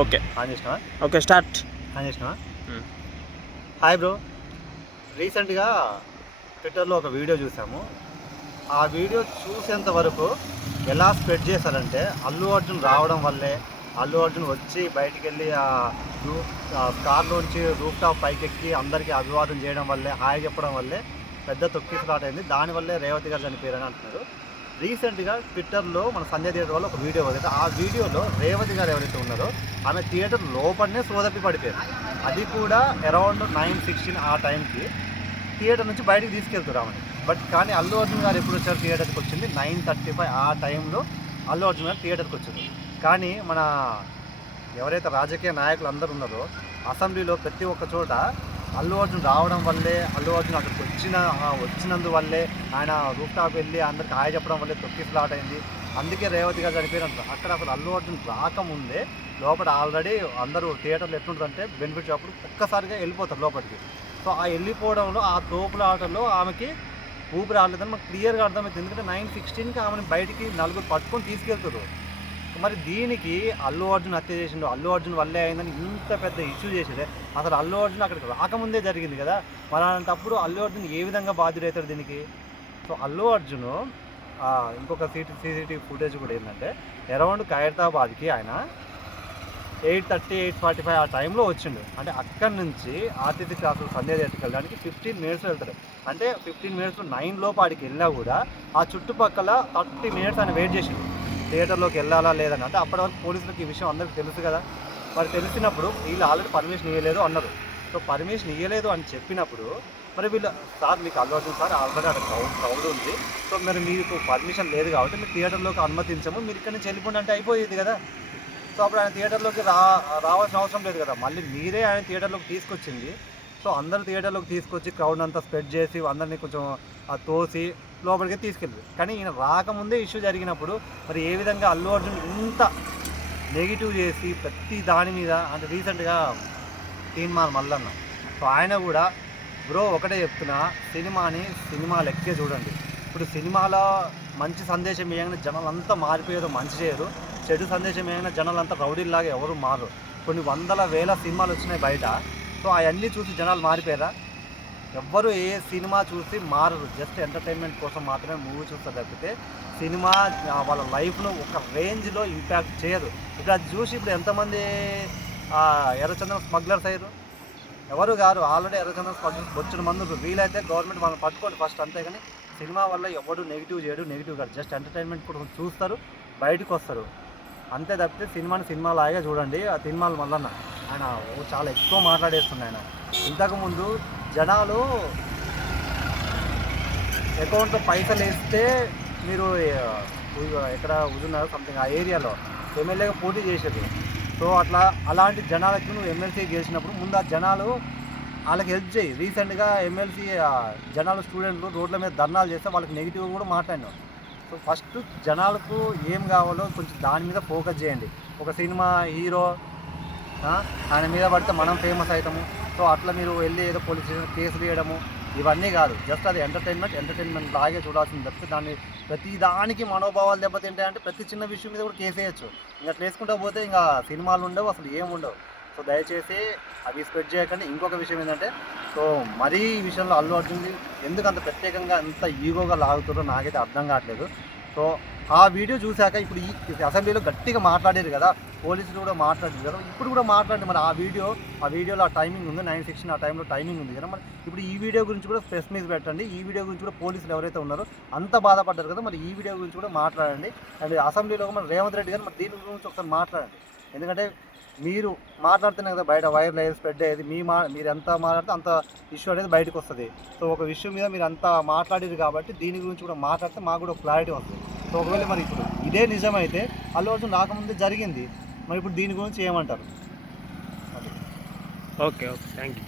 Okay on చేసినావా? Okay start. On చేసినావా? Hi bro, రీసెంట్గా ట్విట్టర్లో ఒక వీడియో చూసాము. ఆ వీడియో చూసేంత వరకు ఎలా స్ప్రెడ్ చేశారంటే, అల్లు అర్జున్ రావడం వల్లే, అల్లు అర్జున్ వచ్చి బయటికి వెళ్ళి కార్లోంచి రూఫ్ టాప్ పైకి ఎక్కి అందరికీ అభివాదం చేయడం వల్లే, హాయ్ చెప్పడం వల్లే పెద్ద తొక్కిసలాట అయింది. దానివల్లే రేవతి గారు చనిపోయారని అంటున్నారు. రీసెంట్గా ట్విట్టర్లో మన సంజయ్ థియేటర్ వల్ల ఒక వీడియో వదిలితే, ఆ వీడియోలో రేవతి గారు ఎవరైతే ఉన్నారో ఆమె థియేటర్ లోపలనే సోదప్పి పడిపోయారు. అది కూడా అరౌండ్ 9:16 ఆ టైంకి థియేటర్ నుంచి బయటికి తీసుకెళ్తారు ఆమెను. కానీ అల్లు అర్జున్ గారు ఎప్పుడు వచ్చారు థియేటర్కి వచ్చింది 9:35 ఆ టైంలో అల్లు అర్జున్ గారు థియేటర్కి వచ్చింది. కానీ మన ఎవరైతే రాజకీయ నాయకులు అందరూ ఉన్నారో అసెంబ్లీలో ప్రతి ఒక్క చోట అల్లు అర్జున్ రావడం వల్లే, అల్లు అర్జున్ అక్కడికి వచ్చినందువల్లే, ఆయన రూఫ్ టాప్ వెళ్ళి అందరికి హాయ్ చెప్పడం వల్లే తొక్కిసలాట అయింది, అందుకే రేవతి గారు చనిపోయారు అంటారు. అక్కడ అసలు అల్లు అర్జున్ రాకముందే లోపల ఆల్రెడీ అందరూ థియేటర్లో ఎట్లుంటుందంటే బెనిఫిట్ షాపులు ఒక్కసారిగా వెళ్ళిపోతారు లోపలికి. సో ఆ వెళ్ళిపోవడంలో ఆ తోపులాటలో ఆమెకి ఊపిరి రాలేదని మాకు క్లియర్గా అర్థమవుతుంది. ఎందుకంటే 9:16కి ఆమెను బయటికి నలుగురు పట్టుకొని తీసుకెళ్తారు. మరి దీనికి అల్లు అర్జున్ హత్య చేసిండు, అల్లు అర్జున్ వల్లే అయిందని ఇంత పెద్ద ఇష్యూ చేసేదే. అసలు అల్లు అర్జున్ అక్కడికి రాకముందే జరిగింది కదా. మరి అలాంటప్పుడు అల్లు అర్జున్ ఏ విధంగా బాధ్యుడవుతాడు దీనికి? సో అల్లు అర్జున్ ఇంకొక సీసీటీవీ ఫుటేజ్ కూడా ఏంటంటే, అరౌండ్ ఖైరతాబాద్కి ఆయన 8:30, 8:45 ఆ టైంలో వచ్చిండు. అంటే అక్కడి నుంచి ఆర్టీసీ క్లాసులు సంధ్య థియేటర్కి వెళ్ళడానికి 15 మినిట్స్ వెళ్తాడు. అంటే 15 మినిట్స్ 9 లోపు ఆడికి వెళ్ళినా కూడా ఆ చుట్టుపక్కల 30 మినిట్స్ ఆయన వెయిట్ చేసిండు థియేటర్లోకి వెళ్ళాలా లేదని. అంటే అప్పటి వరకు పోలీసులకు ఈ విషయం అందరికీ తెలుసు కదా. మరి తెలిసినప్పుడు వీళ్ళు ఆల్రెడీ పర్మిషన్ ఇవ్వలేదు అన్నారు. సో పర్మిషన్ ఇవ్వలేదు అని చెప్పినప్పుడు మరి వీళ్ళు, సార్ మీకు అల్లు అర్జున్ సార్ ఆల్రెడీ అక్కడ క్రౌడ్ ఉంది, సో మరి మీకు పర్మిషన్ లేదు కాబట్టి మీరు థియేటర్లోకి అనుమతించము, మీరు ఇక్కడ నుంచి వెళ్ళిపోండి అంటే అయిపోయేది కదా. సో అప్పుడు ఆయన థియేటర్లోకి రావాల్సిన అవసరం లేదు కదా. మళ్ళీ మీరే ఆయన థియేటర్లోకి తీసుకొచ్చింది. సో అందరు థియేటర్లోకి తీసుకొచ్చి క్రౌడ్ అంతా స్ప్రెడ్ చేసి అందరినీ కొంచెం తోసి లోపలికి తీసుకెళ్ళింది. కానీ ఈయన రాకముందే ఇష్యూ జరిగినప్పుడు మరి ఏ విధంగా అల్లు అర్జున్ ఇంత నెగిటివ్ చేసి ప్రతి దాని మీద, అంటే రీసెంట్గా తీన్మార్ మల్లన్న, సో ఆయన కూడా బ్రో ఒకటే చెప్తున్నా, సినిమా లెక్కే చూడండి. ఇప్పుడు సినిమాలో మంచి సందేశం ఏమైనా జనాలంతా మారిపోయారు, మంచి చేయరు. చెడు సందేశం ఏమైనా జనాలంతా రౌడీల్లాగా ఎవరు మారు. కొన్ని వందల వేల సినిమాలు వచ్చినాయి బయట. సో అవన్నీ చూసి జనాలు మారిపోయారా? ఎవ్వరు ఏ సినిమా చూసి మారరు. జస్ట్ ఎంటర్టైన్మెంట్ కోసం మాత్రమే మూవీ చూస్తారు తప్పితే సినిమా వాళ్ళ లైఫ్ను ఒక రేంజ్లో ఇంపాక్ట్ చేయదు. ఇప్పుడు అది చూసి ఇప్పుడు ఎంతమంది ఎర్రచందనం స్మగ్లర్స్ అయ్యారు? ఎవరు గారు. ఆల్రెడీ ఎర్రచందనం స్మగ్లర్స్ వచ్చిన మంది. వీలైతే గవర్నమెంట్ వాళ్ళని పట్టుకోండి ఫస్ట్, అంతేగాని సినిమా వల్ల ఎవడు నెగిటివ్ చేయడు. నెగిటివ్ కాదు, జస్ట్ ఎంటర్టైన్మెంట్ కూడా చూస్తారు, బయటకు వస్తారు, అంతే తప్పితే సినిమా లాగే చూడండి. ఆ సినిమాలు మల్లన్న ఆయన చాలా ఎక్కువ మాట్లాడేస్తుంది. ఆయన ఇంతకుముందు జనాలు అకౌంట్లో పైసలు వేస్తే మీరు ఎక్కడ ఉన్నారు సంథింగ్ ఆ ఏరియాలో ఎమ్మెల్యేగా పోటీ చేసేది. సో అలాంటి జనాలకి నువ్వు ఎమ్మెల్సీ గెలిచినప్పుడు ముందు ఆ జనాలు వాళ్ళకి హెల్ప్ చేయి. రీసెంట్గా ఎమ్మెల్సీ జనాలు స్టూడెంట్లు రోడ్ల మీద ధర్నాలు చేస్తే వాళ్ళకి నెగిటివ్ కూడా మాట్లాడినావు. సో ఫస్ట్ జనాలకు ఏం కావాలో కొంచెం దాని మీద ఫోకస్ చేయండి. ఒక సినిమా హీరో ఆయన మీద పడితే మనం ఫేమస్ అవుతాము, సో అట్లా మీరు వెళ్ళి ఏదో పోలీస్ స్టేషన్ కేసులు వేయడము ఇవన్నీ కాదు. జస్ట్ అది ఎంటర్టైన్మెంట్ లాగే చూడాల్సింది తప్పితే దాన్ని ప్రతి దానికి మనోభావాలు దెబ్బతింటాయంటే ప్రతి చిన్న విషయం మీద కూడా కేసు వేయచ్చు. ఇంకా వేసుకుంటూ పోతే ఇంకా సినిమాలు ఉండవు, అసలు ఏం ఉండవు. సో దయచేసి అవి స్ప్రెడ్ చేయకండి. ఇంకొక విషయం ఏంటంటే, సో మరీ ఈ విషయంలో అల్లు అర్జున్కి ఎందుకు అంత ప్రత్యేకంగా అంత ఈగోగా లాగుతారో నాకైతే అర్థం కావట్లేదు. సో ఆ వీడియో చూశాక ఇప్పుడు ఈ అసెంబ్లీలో గట్టిగా మాట్లాడారు కదా, పోలీసులు కూడా మాట్లాడారు కదా, ఇప్పుడు కూడా మాట్లాడండి. మరి ఆ వీడియోలో ఆ టైమింగ్ ఉంది 9:16 ఆ టైంలో టైమింగ్ ఉంది కదా. మరి ఇప్పుడు ఈ వీడియో గురించి కూడా ప్రెస్ మీట్ పెట్టండి. ఈ వీడియో గురించి కూడా పోలీసులు ఎవరైతే ఉన్నారో అంత బాధపడ్డారు కదా, మరి ఈ వీడియో గురించి కూడా మాట్లాడండి. అండ్ అసెంబ్లీలో మరి రేవంత్ రెడ్డి గారు మరి దీని గురించి ఒకసారి మాట్లాడండి. ఎందుకంటే మీరు మాట్లాడుతున్నా కదా బయట వైరల్ అయ్యేది, స్ప్రెడ్ అయ్యేది. మీరు ఎంత మాట్లాడితే అంత ఇష్యూ అనేది బయటకు వస్తుంది. సో ఒక విషయం మీద మీరు అంతా మాట్లాడారు కాబట్టి దీని గురించి కూడా మాట్లాడితే మాకు కూడా క్లారిటీ వస్తుంది. సో ఒకవేళ మరి ఇప్పుడు ఇదే నిజమైతే అల్లు అర్జున్ రాకముందే జరిగింది, మరి ఇప్పుడు దీని గురించి ఏమంటారు? Okay thank you.